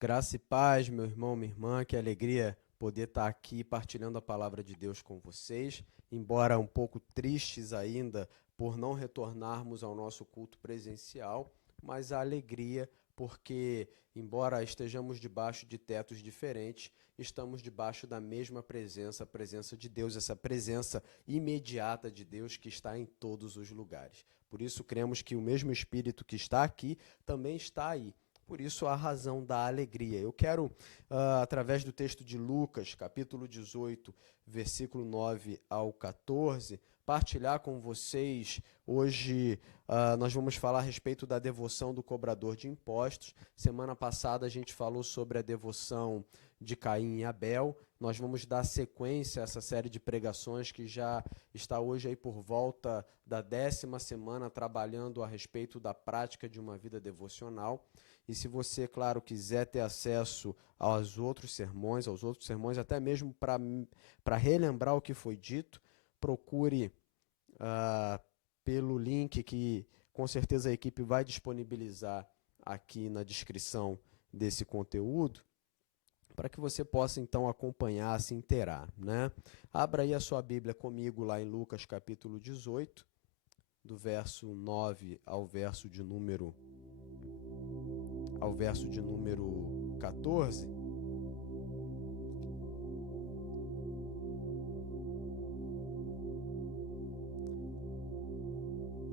Graça e paz, meu irmão, minha irmã, que alegria poder estar aqui partilhando a palavra de Deus com vocês, embora um pouco tristes ainda por não retornarmos ao nosso culto presencial, mas a alegria porque, embora estejamos debaixo de tetos diferentes, estamos debaixo da mesma presença, a presença de Deus, essa presença imediata de Deus que está em todos os lugares. Por isso, cremos que o mesmo Espírito que está aqui também está aí. Por isso, a razão da alegria. Eu quero, através do texto de Lucas, capítulo 18, versículo 9 ao 14, partilhar com vocês. Hoje, nós vamos falar a respeito da devoção do cobrador de impostos. Semana passada, a gente falou sobre a devoção de Caim e Abel. Nós vamos dar sequência a essa série de pregações que já está hoje aí por volta da 10ª semana trabalhando a respeito da prática de uma vida devocional. E se você, claro, quiser ter acesso aos outros sermões, até mesmo para relembrar o que foi dito, procure pelo link que com certeza a equipe vai disponibilizar aqui na descrição desse conteúdo, para que você possa então acompanhar, se inteirar, né? Abra aí a sua Bíblia comigo lá em Lucas capítulo 18, do verso 9 ao verso de número 14.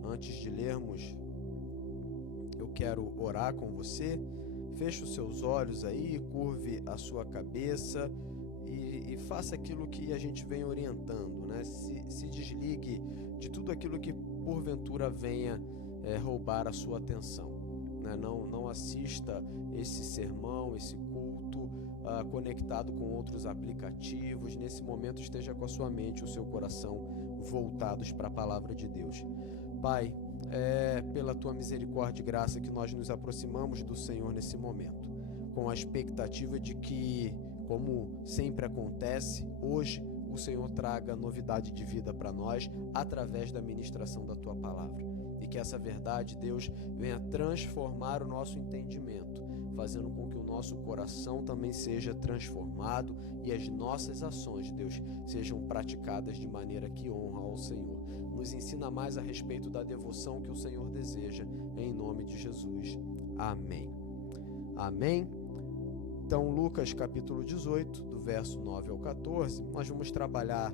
Antes de lermos, eu quero orar com você. Feche os seus olhos aí, curve a sua cabeça e faça aquilo que a gente vem orientando, né? Se desligue de tudo aquilo que porventura venha roubar a sua atenção. Não assista esse sermão, esse culto conectado com outros aplicativos. Nesse momento esteja com a sua mente e o seu coração voltados para a palavra de Deus. Pai, é pela Tua misericórdia e graça que nós nos aproximamos do Senhor nesse momento, com a expectativa de que, como sempre acontece, hoje o Senhor traga novidade de vida para nós através da ministração da Tua palavra. E que essa verdade, Deus, venha transformar o nosso entendimento, fazendo com que o nosso coração também seja transformado e as nossas ações, Deus, sejam praticadas de maneira que honra ao Senhor. Nos ensina mais a respeito da devoção que o Senhor deseja, em nome de Jesus. Amém. Amém. Então, Lucas capítulo 18, do verso 9 ao 14, nós vamos trabalhar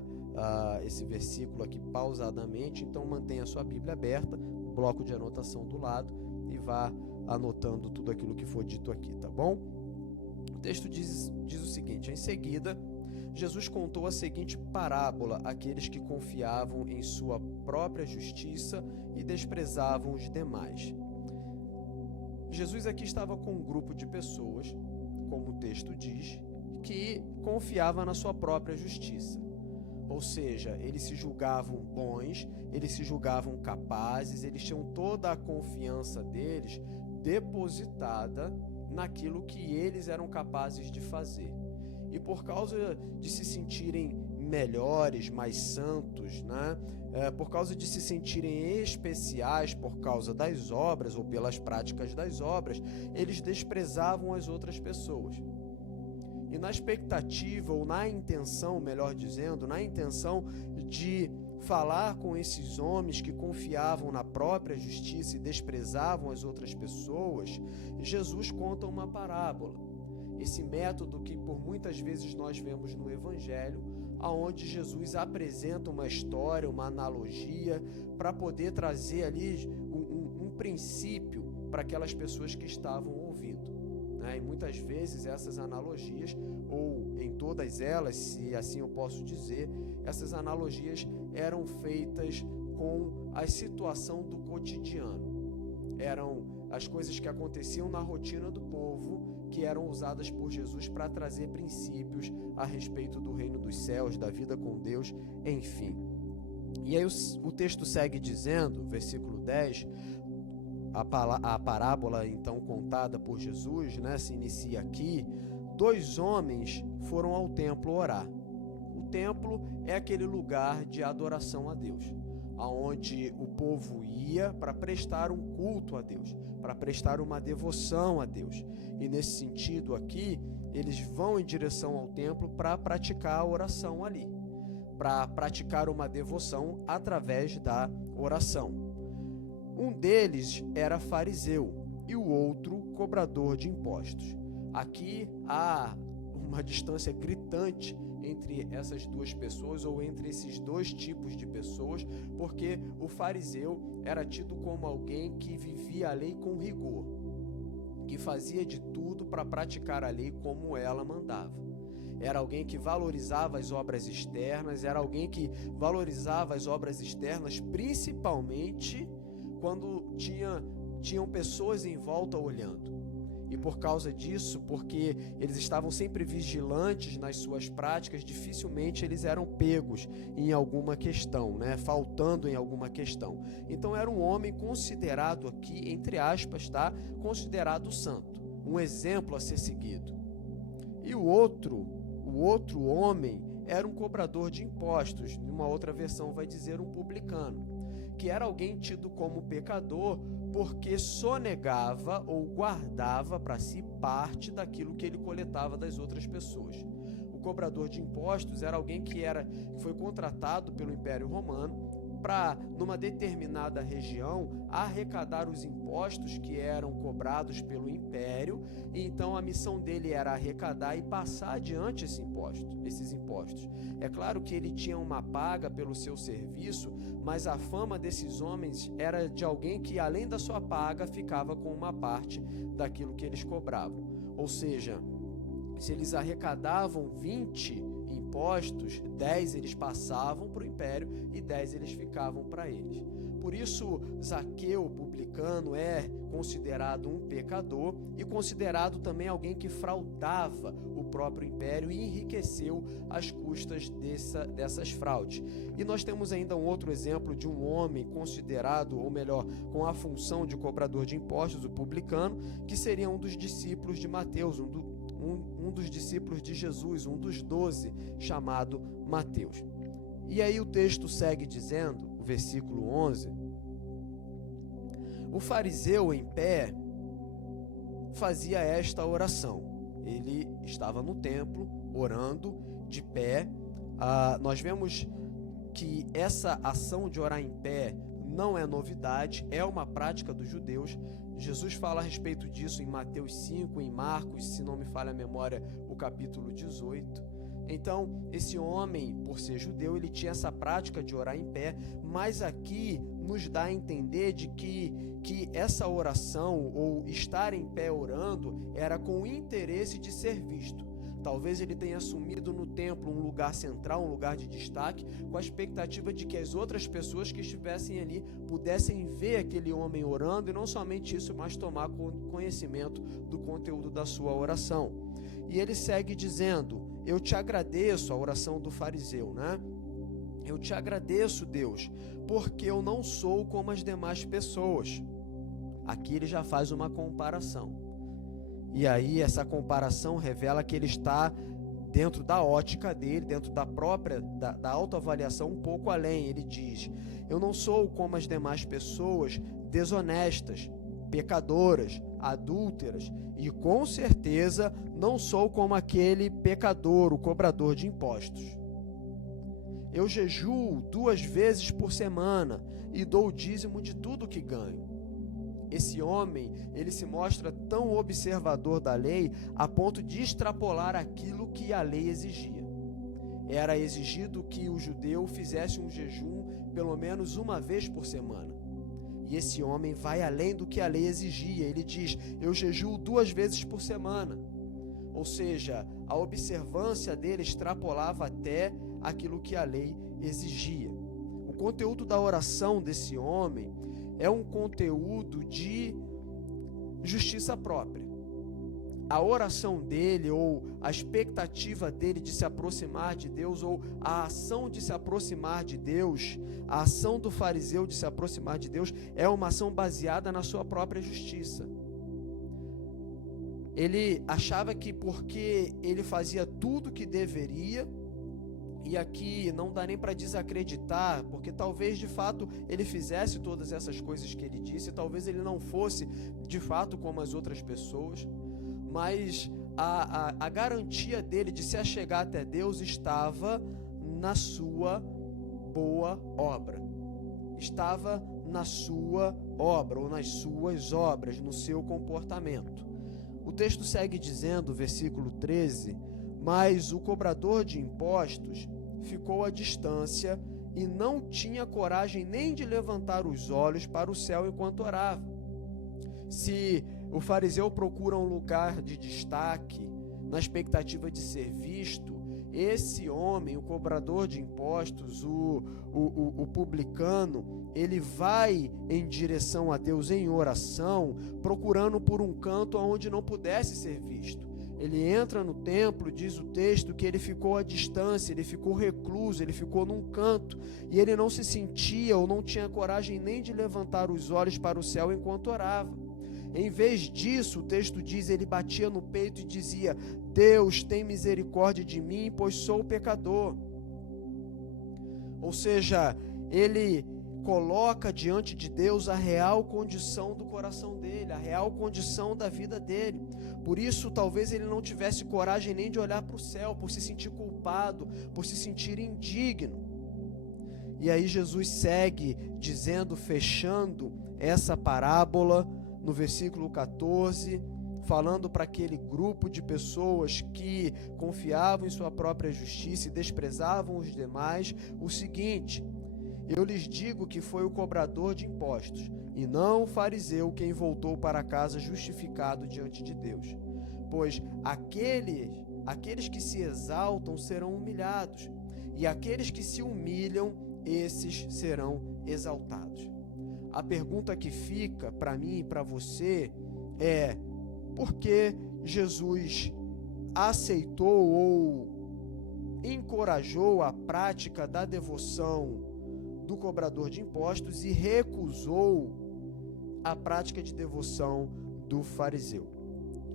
esse versículo aqui pausadamente, então mantenha a sua Bíblia aberta, bloco de anotação do lado e vá anotando tudo aquilo que for dito aqui, tá bom? O texto diz o seguinte: em seguida, Jesus contou a seguinte parábola àqueles que confiavam em sua própria justiça e desprezavam os demais. Jesus aqui estava com um grupo de pessoas, como o texto diz, que confiava na sua própria justiça. Ou seja, eles se julgavam bons, eles se julgavam capazes, eles tinham toda a confiança deles depositada naquilo que eles eram capazes de fazer. E por causa de se sentirem melhores, mais santos, né? Por causa de se sentirem especiais por causa das obras ou pelas práticas das obras, eles desprezavam as outras pessoas. E na expectativa, ou na intenção, melhor dizendo, na intenção de falar com esses homens que confiavam na própria justiça e desprezavam as outras pessoas, Jesus conta uma parábola. Esse método que por muitas vezes nós vemos no Evangelho, aonde Jesus apresenta uma história, uma analogia, para poder trazer ali um princípio para aquelas pessoas que estavam ouvindo. E muitas vezes essas analogias, ou em todas elas, se assim eu posso dizer, essas analogias eram feitas com a situação do cotidiano. Eram as coisas que aconteciam na rotina do povo, que eram usadas por Jesus para trazer princípios a respeito do reino dos céus, da vida com Deus, enfim. E aí o texto segue dizendo, versículo 10, a parábola então contada por Jesus, né, se inicia aqui: 2 homens foram ao templo orar. O templo é aquele lugar de adoração a Deus, aonde o povo ia para prestar um culto a Deus, para prestar uma devoção a Deus. E nesse sentido aqui, eles vão em direção ao templo para praticar a oração ali, para praticar uma devoção através da oração. Um deles era fariseu e o outro cobrador de impostos. Aqui há uma distância gritante entre essas duas pessoas, ou entre esses dois tipos de pessoas, porque o fariseu era tido como alguém que vivia a lei com rigor, que fazia de tudo para praticar a lei como ela mandava. Era alguém que valorizava as obras externas, principalmente quando tinham pessoas em volta olhando. E por causa disso, porque eles estavam sempre vigilantes nas suas práticas, dificilmente eles eram pegos em alguma questão, faltando em alguma questão. Então era um homem considerado aqui, entre aspas, considerado santo, um exemplo a ser seguido. E o outro homem era um cobrador de impostos, numa outra versão vai dizer um publicano, que era alguém tido como pecador porque sonegava ou guardava para si parte daquilo que ele coletava das outras pessoas. O cobrador de impostos era alguém que foi contratado pelo Império Romano para, numa determinada região, arrecadar os impostos que eram cobrados pelo Império, e então a missão dele era arrecadar e passar adiante esses impostos. É claro que ele tinha uma paga pelo seu serviço, mas a fama desses homens era de alguém que, além da sua paga, ficava com uma parte daquilo que eles cobravam. Ou seja, se eles arrecadavam 20 impostos, 10 eles passavam para o império e 10 eles ficavam para eles. Por isso, Zaqueu, publicano, é considerado um pecador e considerado também alguém que fraudava o próprio império e enriqueceu às custas dessas fraudes. E nós temos ainda um outro exemplo de um homem considerado, ou melhor, com a função de cobrador de impostos, o publicano, que seria um dos discípulos de Mateus, um dos discípulos de Jesus, um dos 12, chamado Mateus. E aí o texto segue dizendo, o versículo 11, o fariseu em pé fazia esta oração. Ele estava no templo, orando, de pé. Nós vemos que essa ação de orar em pé não é novidade, é uma prática dos judeus. Jesus fala a respeito disso em Mateus 5, em Marcos, se não me falha a memória, o capítulo 18. Então, esse homem, por ser judeu, ele tinha essa prática de orar em pé, mas aqui nos dá a entender de que essa oração, ou estar em pé orando, era com o interesse de ser visto. Talvez ele tenha assumido no templo um lugar central, um lugar de destaque, com a expectativa de que as outras pessoas que estivessem ali pudessem ver aquele homem orando, e não somente isso, mas tomar conhecimento do conteúdo da sua oração. E ele segue dizendo, eu te agradeço, a oração do fariseu, Eu te agradeço, Deus, porque eu não sou como as demais pessoas. Aqui ele já faz uma comparação. E aí essa comparação revela que ele está dentro da ótica dele, dentro da autoavaliação, um pouco além. Ele diz, eu não sou como as demais pessoas desonestas, pecadoras, adúlteras, e com certeza não sou como aquele pecador, o cobrador de impostos. Eu jejuo 2 vezes por semana e dou o dízimo de tudo que ganho. Esse homem, ele se mostra tão observador da lei a ponto de extrapolar aquilo que a lei exigia. Era exigido que o judeu fizesse um jejum pelo menos 1 vez por semana. E esse homem vai além do que a lei exigia. Ele diz, eu jejuo 2 vezes por semana. Ou seja, a observância dele extrapolava até aquilo que a lei exigia. O conteúdo da oração desse homem é um conteúdo de justiça própria. A oração dele, ou a expectativa dele de se aproximar de Deus, ou a ação de se aproximar de Deus, a ação do fariseu de se aproximar de Deus, é uma ação baseada na sua própria justiça. Ele achava que porque ele fazia tudo o que deveria, E aqui não dá nem para desacreditar, porque talvez de fato ele fizesse todas essas coisas que ele disse, talvez ele não fosse de fato como as outras pessoas, mas a garantia dele de se achegar até Deus estava na sua boa obra, estava na sua obra ou nas suas obras, no seu comportamento. O texto segue dizendo, versículo 13: mas o cobrador de impostos ficou à distância e não tinha coragem nem de levantar os olhos para o céu enquanto orava. Se o fariseu procura um lugar de destaque, na expectativa de ser visto, esse homem, o cobrador de impostos, o publicano, ele vai em direção a Deus em oração, procurando por um canto onde não pudesse ser visto. Ele entra no templo, diz o texto, que ele ficou à distância, ele ficou recluso, ele ficou num canto, e ele não se sentia ou não tinha coragem nem de levantar os olhos para o céu enquanto orava. Em vez disso, o texto diz, ele batia no peito e dizia: Deus, tem misericórdia de mim, pois sou pecador. Ou seja, ele coloca diante de Deus a real condição do coração dele, a real condição da vida dele. Por isso, talvez ele não tivesse coragem nem de olhar para o céu, por se sentir culpado, por se sentir indigno. E aí Jesus segue dizendo, fechando essa parábola, no versículo 14, falando para aquele grupo de pessoas que confiavam em sua própria justiça e desprezavam os demais, o seguinte: eu lhes digo que foi o cobrador de impostos, e não o fariseu, quem voltou para casa justificado diante de Deus. Pois aqueles que se exaltam serão humilhados, e aqueles que se humilham, esses serão exaltados. A pergunta que fica para mim e para você é: por que Jesus aceitou ou encorajou a prática da devoção do cobrador de impostos e recusou a prática de devoção do fariseu?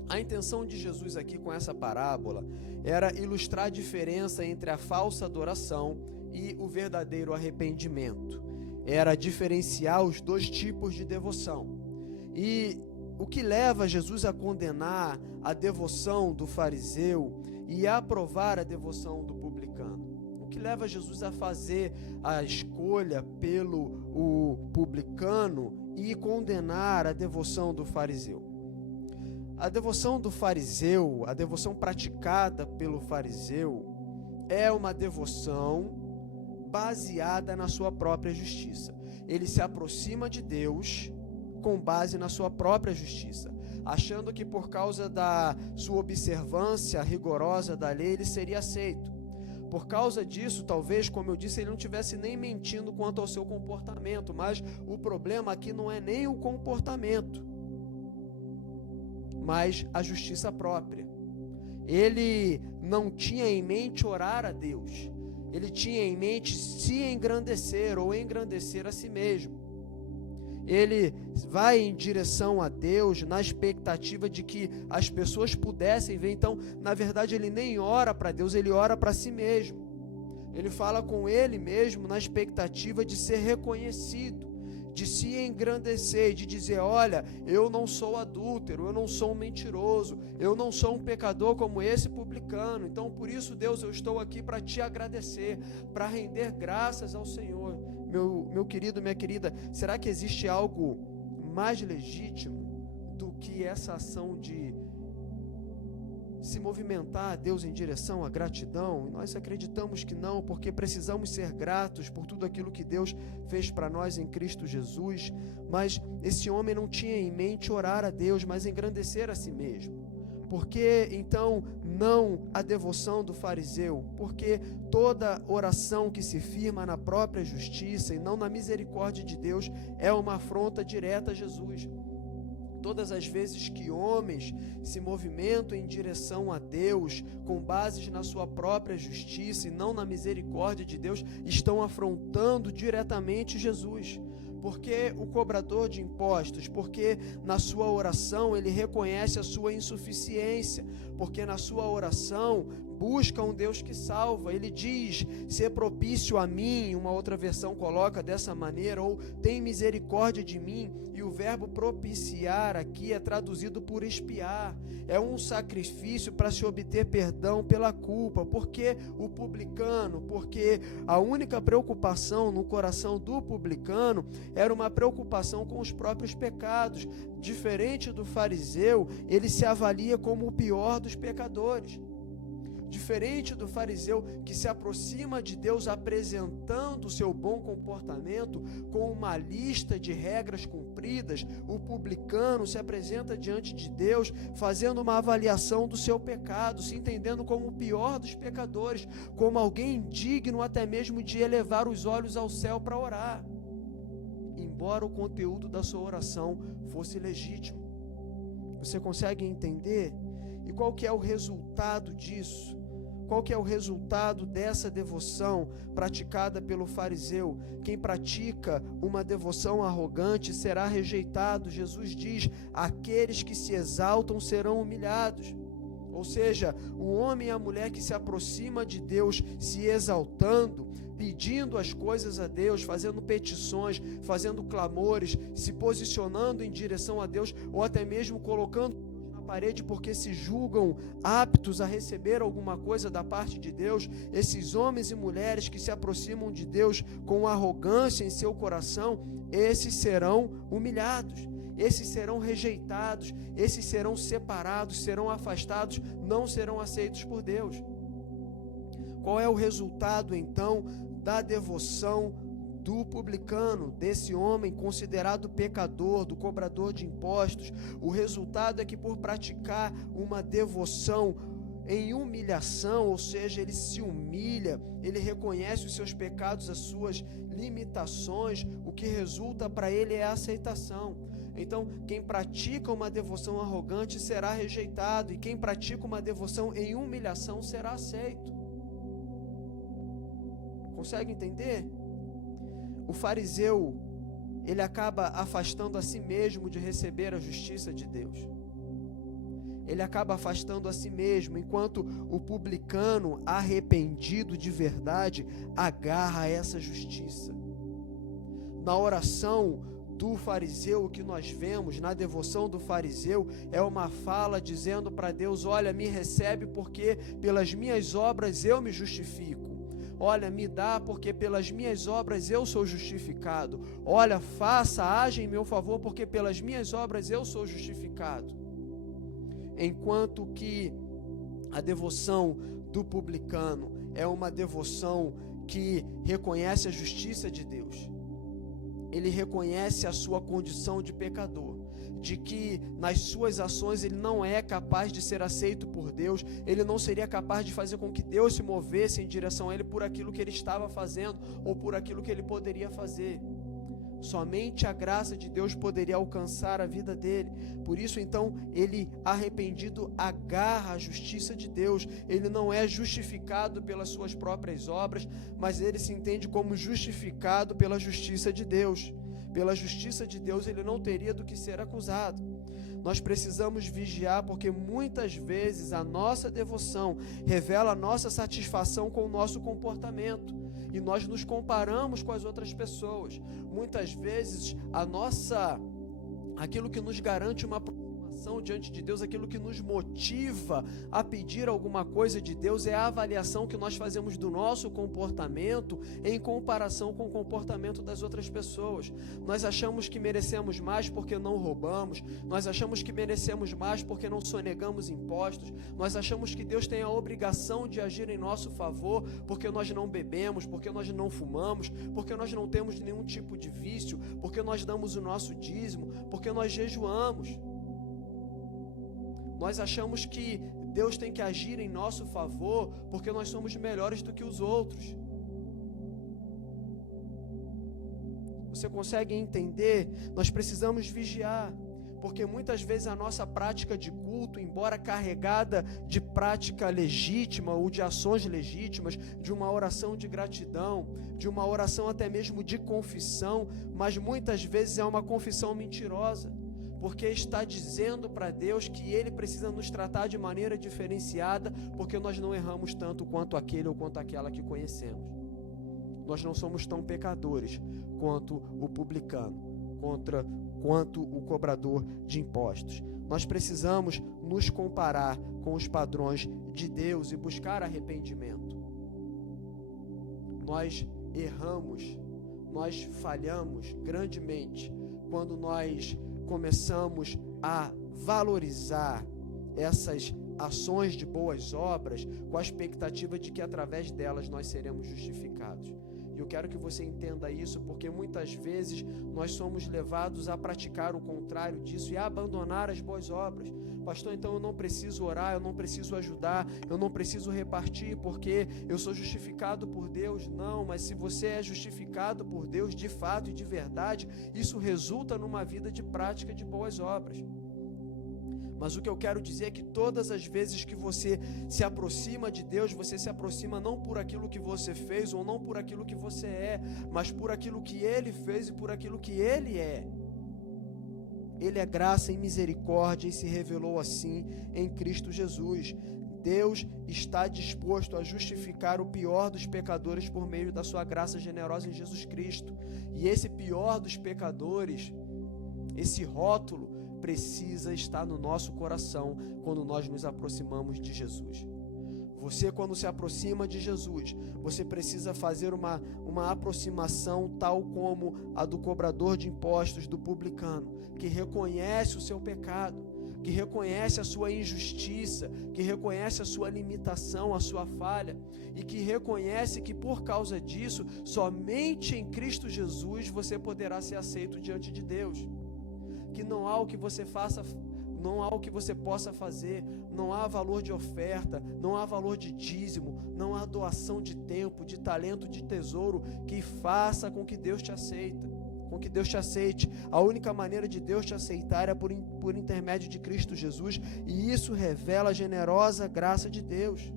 A intenção de Jesus aqui com essa parábola era ilustrar a diferença entre a falsa adoração e o verdadeiro arrependimento. Era diferenciar os dois tipos de devoção. E o que leva Jesus a condenar a devoção do fariseu e a aprovar a devoção do publicano? O que leva Jesus a fazer a escolha pelo publicano e condenar a devoção do fariseu? A devoção do fariseu, a devoção praticada pelo fariseu, é uma devoção baseada na sua própria justiça. Ele se aproxima de Deus com base na sua própria justiça, achando que por causa da sua observância rigorosa da lei ele seria aceito. Por causa disso, talvez, como eu disse, ele não estivesse nem mentindo quanto ao seu comportamento, mas o problema aqui não é nem o comportamento, mas a justiça própria. Ele não tinha em mente orar a Deus, ele tinha em mente se engrandecer ou engrandecer a si mesmo. Ele vai em direção a Deus na expectativa de que as pessoas pudessem ver. Então, na verdade, ele nem ora para Deus, ele ora para si mesmo. Ele fala com ele mesmo na expectativa de ser reconhecido, de se engrandecer, de dizer: olha, eu não sou adúltero, eu não sou um mentiroso, eu não sou um pecador como esse publicano. Então, por isso, Deus, eu estou aqui para te agradecer, para render graças ao Senhor. Meu querido, minha querida, será que existe algo mais legítimo do que essa ação de se movimentar a Deus em direção à gratidão? Nós acreditamos que não, porque precisamos ser gratos por tudo aquilo que Deus fez para nós em Cristo Jesus. Mas esse homem não tinha em mente orar a Deus, mas engrandecer a si mesmo. Por que então não a devoção do fariseu? Porque toda oração que se firma na própria justiça e não na misericórdia de Deus é uma afronta direta a Jesus. Todas as vezes que homens se movimentam em direção a Deus com bases na sua própria justiça e não na misericórdia de Deus, estão afrontando diretamente Jesus. Porque o cobrador de impostos, porque na sua oração ele reconhece a sua insuficiência, porque na sua oração busca um Deus que salva. Ele diz: ser propício a mim, uma outra versão coloca dessa maneira, ou tem misericórdia de mim. E o verbo propiciar aqui é traduzido por expiar. É um sacrifício para se obter perdão pela culpa. Porque o publicano, porque a única preocupação no coração do publicano era uma preocupação com os próprios pecados. Diferente do fariseu, ele se avalia como o pior dos pecadores. Diferente do fariseu que se aproxima de Deus apresentando o seu bom comportamento com uma lista de regras cumpridas, o publicano se apresenta diante de Deus fazendo uma avaliação do seu pecado, se entendendo como o pior dos pecadores, como alguém indigno até mesmo de elevar os olhos ao céu para orar, embora o conteúdo da sua oração fosse legítimo. Você consegue entender? E qual que é o resultado disso? Qual que é o resultado dessa devoção praticada pelo fariseu? Quem pratica uma devoção arrogante será rejeitado. Jesus diz: aqueles que se exaltam serão humilhados. Ou seja, o homem e a mulher que se aproxima de Deus se exaltando, pedindo as coisas a Deus, fazendo petições, fazendo clamores, se posicionando em direção a Deus, ou até mesmo colocando parede porque se julgam aptos a receber alguma coisa da parte de Deus. Esses homens e mulheres que se aproximam de Deus com arrogância em seu coração, esses serão humilhados, esses serão rejeitados, esses serão separados, serão afastados, não serão aceitos por Deus. Qual é o resultado então da devoção do publicano, desse homem considerado pecador, do cobrador de impostos? O resultado é que, por praticar uma devoção em humilhação, ou seja, ele se humilha, ele reconhece os seus pecados, as suas limitações, o que resulta para ele é a aceitação. Então, quem pratica uma devoção arrogante será rejeitado, e quem pratica uma devoção em humilhação será aceito. Consegue entender? O fariseu, ele acaba afastando a si mesmo de receber a justiça de Deus. Ele acaba afastando a si mesmo, enquanto o publicano, arrependido de verdade, agarra essa justiça. Na oração do fariseu, o que nós vemos na devoção do fariseu é uma fala dizendo para Deus: olha, me recebe porque pelas minhas obras eu me justifico. Olha, me dá porque pelas minhas obras eu sou justificado. Olha, faça, age em meu favor porque pelas minhas obras eu sou justificado. Enquanto que a devoção do publicano é uma devoção que reconhece a justiça de Deus. Ele reconhece a sua condição de pecador, de que nas suas ações ele não é capaz de ser aceito por Deus, ele não seria capaz de fazer com que Deus se movesse em direção a ele por aquilo que ele estava fazendo ou por aquilo que ele poderia fazer. Somente a graça de Deus poderia alcançar a vida dele. Por isso, então, ele, arrependido, agarra a justiça de Deus. Ele não é justificado pelas suas próprias obras, mas ele se entende como justificado pela justiça de Deus. Pela justiça de Deus, ele não teria do que ser acusado. Nós precisamos vigiar, porque muitas vezes a nossa devoção revela a nossa satisfação com o nosso comportamento. E nós nos comparamos com as outras pessoas. Muitas vezes aquilo que nos garante uma aproximação diante de Deus, aquilo que nos motiva a pedir alguma coisa de Deus, é a avaliação que nós fazemos do nosso comportamento em comparação com o comportamento das outras pessoas. Nós achamos que merecemos mais porque não roubamos, nós achamos que merecemos mais porque não sonegamos impostos, nós achamos que Deus tem a obrigação de agir em nosso favor porque nós não bebemos, porque nós não fumamos, porque nós não temos nenhum tipo de vício, porque nós damos o nosso dízimo, porque nós jejuamos. Nós achamos que Deus tem que agir em nosso favor porque nós somos melhores do que os outros. Você consegue entender? Nós precisamos vigiar, porque muitas vezes a nossa prática de culto, embora carregada de prática legítima ou de ações legítimas, de uma oração de gratidão, de uma oração até mesmo de confissão, mas muitas vezes é uma confissão mentirosa. porque está dizendo para Deus que Ele precisa nos tratar de maneira diferenciada, porque nós não erramos tanto quanto aquele ou quanto aquela que conhecemos. Nós não somos tão pecadores quanto o publicano, quanto o cobrador de impostos. Nós precisamos nos comparar com os padrões de Deus e buscar arrependimento. Nós erramos, nós falhamos grandemente quando nós começamos a valorizar essas ações de boas obras com a expectativa de que através delas nós seremos justificados. E eu quero que você entenda isso, porque muitas vezes nós somos levados a praticar o contrário disso e a abandonar as boas obras. Pastor, então eu não preciso orar, eu não preciso ajudar, eu não preciso repartir, porque eu sou justificado por Deus. Não, mas se você é justificado por Deus de fato e de verdade, isso resulta numa vida de prática de boas obras. Mas o que eu quero dizer é que todas as vezes que você se aproxima de Deus, você se aproxima não por aquilo que você fez ou não por aquilo que você é, mas por aquilo que Ele fez e por aquilo que Ele é. Ele é graça e misericórdia e se revelou assim em Cristo Jesus. Deus está disposto a justificar o pior dos pecadores por meio da sua graça generosa em Jesus Cristo. E esse pior dos pecadores, esse rótulo, precisa estar no nosso coração quando nós nos aproximamos de Jesus. Você, quando se aproxima de Jesus, você precisa fazer uma aproximação tal como a do cobrador de impostos, do publicano, que reconhece o seu pecado, que reconhece a sua injustiça, que reconhece a sua limitação, a sua falha, e que reconhece que por causa disso, somente em Cristo Jesus você poderá ser aceito diante de Deus. Que não há o que você faça, não há o que você possa fazer, não há valor de oferta, não há valor de dízimo, não há doação de tempo, de talento, de tesouro que faça com que Deus te aceite. A única maneira de Deus te aceitar é por intermédio de Cristo Jesus, e isso revela a generosa graça de Deus.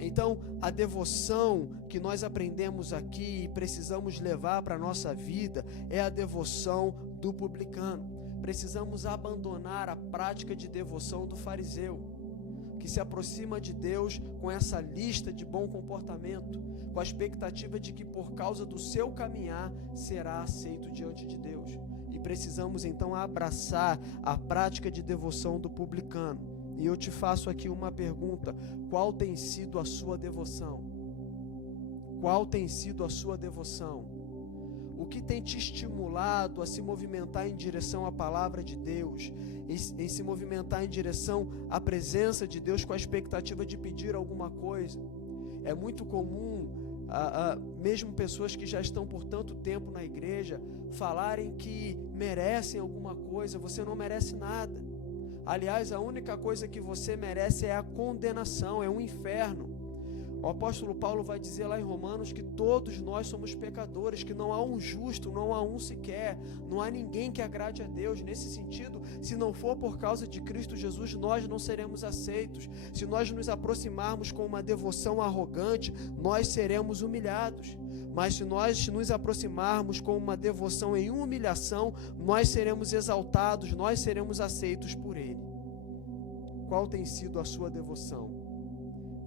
Então, a devoção que nós aprendemos aqui e precisamos levar para a nossa vida é a devoção do publicano. Precisamos abandonar a prática de devoção do fariseu, que se aproxima de Deus com essa lista de bom comportamento, com a expectativa de que por causa do seu caminhar será aceito diante de Deus. E precisamos então abraçar a prática de devoção do publicano. E eu te faço aqui uma pergunta: qual tem sido a sua devoção? Qual tem sido a sua devoção? O que tem te estimulado a se movimentar em direção à palavra de Deus, em se movimentar em direção à presença de Deus com a expectativa de pedir alguma coisa? É muito comum, mesmo pessoas que já estão por tanto tempo na igreja, falarem que merecem alguma coisa. Você não merece nada. Aliás, a única coisa que você merece é a condenação, é um inferno. O apóstolo Paulo vai dizer lá em Romanos que todos nós somos pecadores, que não há um justo, não há um sequer, não há ninguém que agrade a Deus. Nesse sentido, se não for por causa de Cristo Jesus, nós não seremos aceitos. Se nós nos aproximarmos com uma devoção arrogante, nós seremos humilhados. Mas se nós nos aproximarmos com uma devoção em humilhação, nós seremos exaltados, nós seremos aceitos por Ele. Qual tem sido a sua devoção?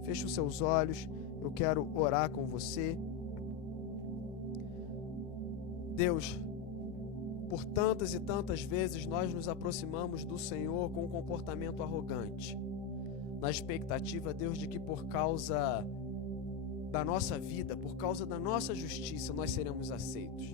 Feche os seus olhos, eu quero orar com você. Deus, por tantas e tantas vezes nós nos aproximamos do Senhor com um comportamento arrogante, na expectativa, Deus, de que por causa da nossa vida, por causa da nossa justiça, nós seremos aceitos.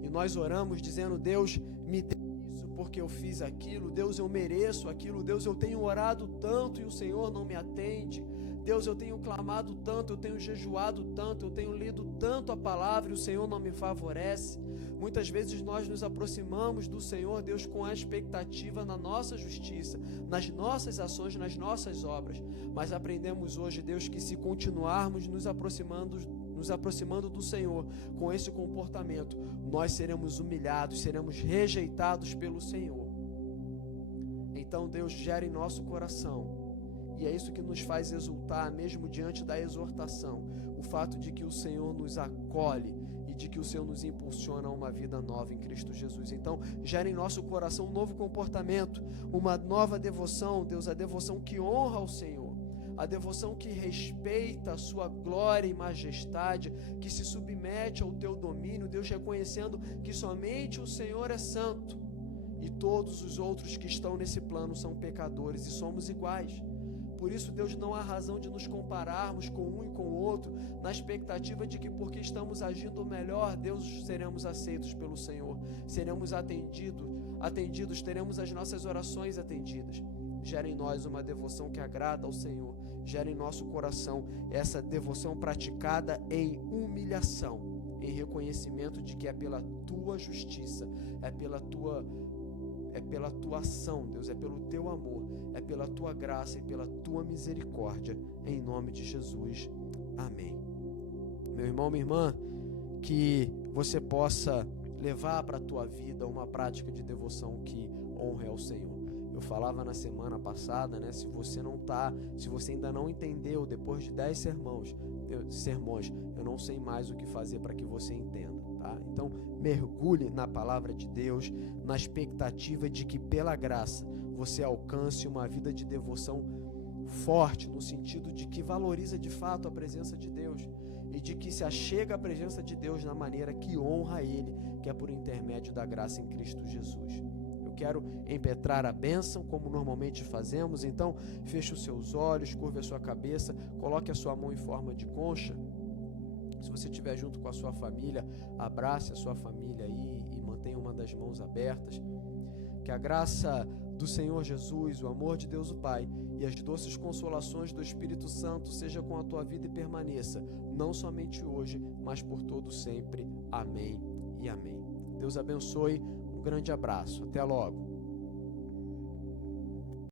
E nós oramos dizendo: Deus, me dê isso porque eu fiz aquilo. Deus, eu mereço aquilo. Deus, eu tenho orado tanto e o Senhor não me atende. Deus, eu tenho clamado tanto, eu tenho jejuado tanto, eu tenho lido tanto a palavra e o Senhor não me favorece. Muitas vezes nós nos aproximamos do Senhor, Deus, com a expectativa na nossa justiça, nas nossas ações, nas nossas obras. Mas aprendemos hoje, Deus, que se continuarmos nos aproximando do Senhor com esse comportamento, nós seremos humilhados, seremos rejeitados pelo Senhor. Então, Deus, gera em nosso coração, e é isso que nos faz exultar, mesmo diante da exortação, o fato de que o Senhor nos acolhe e de que o Senhor nos impulsiona a uma vida nova em Cristo Jesus. Então, gera em nosso coração um novo comportamento, uma nova devoção, Deus, a devoção que honra ao Senhor, a devoção que respeita a sua glória e majestade, que se submete ao teu domínio, Deus, reconhecendo que somente o Senhor é santo e todos os outros que estão nesse plano são pecadores e somos iguais. Por isso, Deus, não há razão de nos compararmos com um e com o outro, na expectativa de que porque estamos agindo melhor, Deus, seremos aceitos pelo Senhor, seremos atendidos, teremos as nossas orações atendidas. Gera em nós uma devoção que agrada ao Senhor, gera em nosso coração essa devoção praticada em humilhação, em reconhecimento de que é pela tua justiça, é pela tua ação, Deus, é pelo teu amor, é pela tua graça e pela tua misericórdia, em nome de Jesus, amém. Meu irmão, minha irmã, que você possa levar para a tua vida uma prática de devoção que honre ao Senhor. Eu falava na semana passada, né? Se você ainda não entendeu, depois de 10 sermões, eu não sei mais o que fazer para que você entenda, tá? Então, mergulhe na palavra de Deus, na expectativa de que pela graça você alcance uma vida de devoção forte, no sentido de que valoriza de fato a presença de Deus e de que se achega à presença de Deus na maneira que honra Ele, que é por intermédio da graça em Cristo Jesus. Quero impetrar a bênção, como normalmente fazemos. Então, feche os seus olhos, curve a sua cabeça, coloque a sua mão em forma de concha. Se você estiver junto com a sua família, abrace a sua família aí e mantenha uma das mãos abertas. Que a graça do Senhor Jesus, o amor de Deus o Pai e as doces consolações do Espírito Santo seja com a tua vida e permaneça, não somente hoje, mas por todo sempre. Amém e amém. Deus abençoe. Um grande abraço. Até logo.